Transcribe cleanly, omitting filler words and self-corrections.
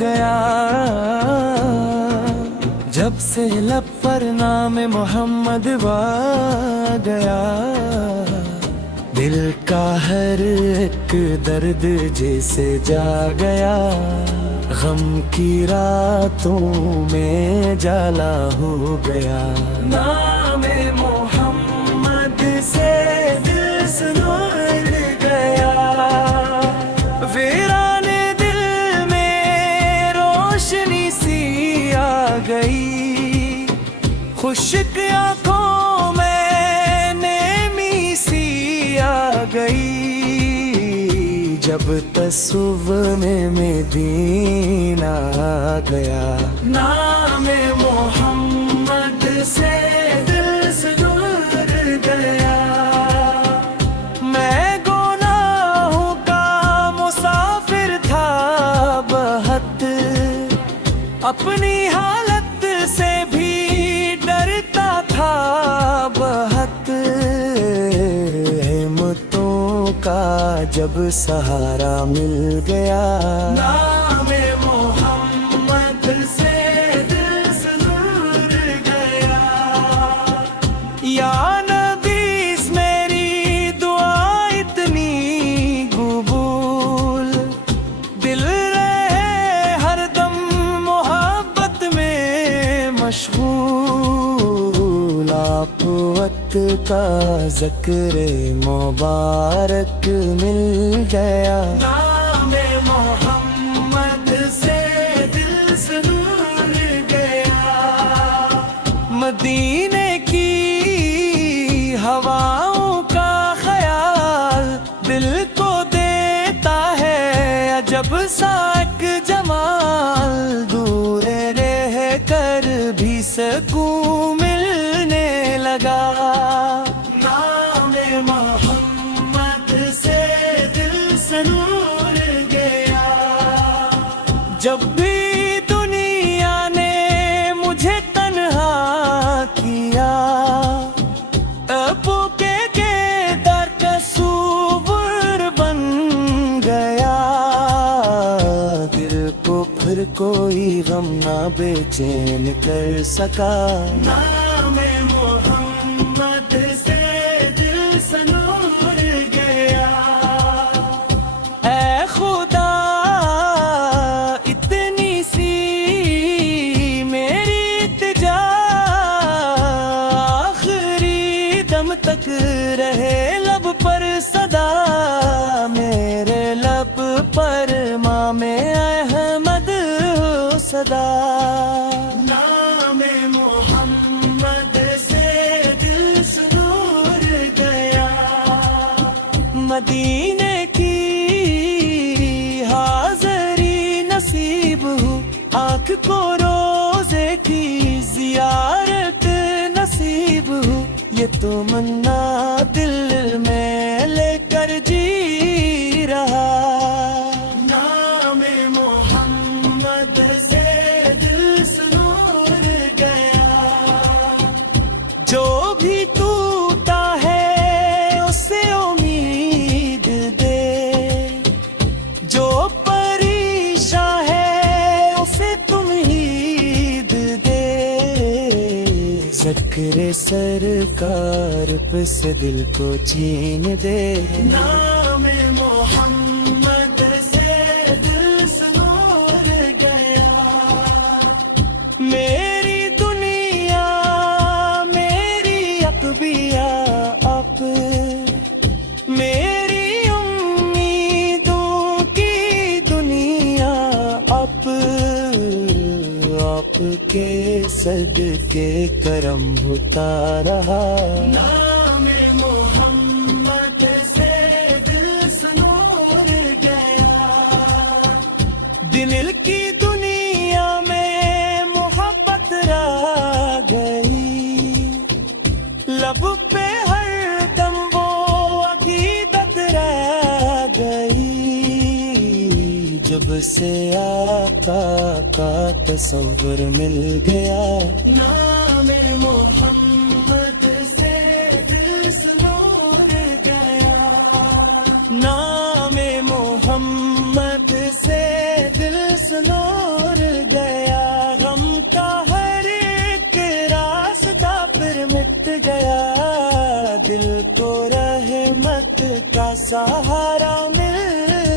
गया। जब से लब पर नाम मोहम्मद आ गया, दिल का हर एक दर्द जैसे जा गया। गम की रातों में जाला हो गया। नाम मोहम्मद से दिल सुन गया, वीराने दिल में रोशनी सी आ गई। खुश्क आँखों में नेमी सी आ गई। जब तस्वीर में मदीना आ गया, नाम मोहम्मद से दिल से दूर गया। मैं गुनाहों का मुसाफिर था बहुत, अपनी हालत से भी डरता था बहुत। का जब सहारा मिल गया, नाम मोहम्मद से दिल से दूर गया। या नबी मेरी दुआ इतनी कबूल, दिल रहे हरदम मोहब्बत में मशगूल। आप वक्त का ज़िक्र मुबारक मिल गया, नाम मोहम्मद से दिल से दूर गया। मदीने की हवाओं का ख्याल दिल को देता है अजब सा एक जमाल। दूर रह कर भी सकून मिलने लगा, नाम मोहम्मद से दिल से दूर गया। जब भी दुनिया ने मुझे तन्हा किया, अबू के दर का सूवर बन गया। दिल को फिर कोई गम ना बेचैन कर सका, नाम मोहम्मद से दिल से दूर गया। ऐ खुदा इतनी सी मेरी इल्तिजा, आखिरी दम तक रहे लब पर सदा। मेरे लब पर मामे अहमद हो सदा। नाम मोहम्मद से दिल से दूर गया। मदीने की हाज़री नसीब हो, आँख को रोज़े की ज़ियारत नसीब हो। ये तो मन्ना दिल में लेकर जी रहा, नाम मोहम्मद से दिल से दूर गया। जो भी टूटा है उसे उम्मीद दे, जो परेशान है उसे तुम हीद दे। ज़िक्र सरकार पे से दिल को छीन दे, नाम मोहम्मद से दिल से दूर गया। मेरी दुनिया मेरी अकबिया आप, मेरी उम्मीदों की दुनिया आप। आपके सदके करम होता रहा, नाम मोहम्मद से दिल से दूर गया। दिल की दुनिया में मोहब्बत रह गई, लब पे हर दम वो अकीदत रह गई। जब से आका का तस्वीर मिल गया, नाम मोहम्मद से दिल से दूर गया। नाम मोहम्मद से दिल सुनो। रहमत का सहारा मिल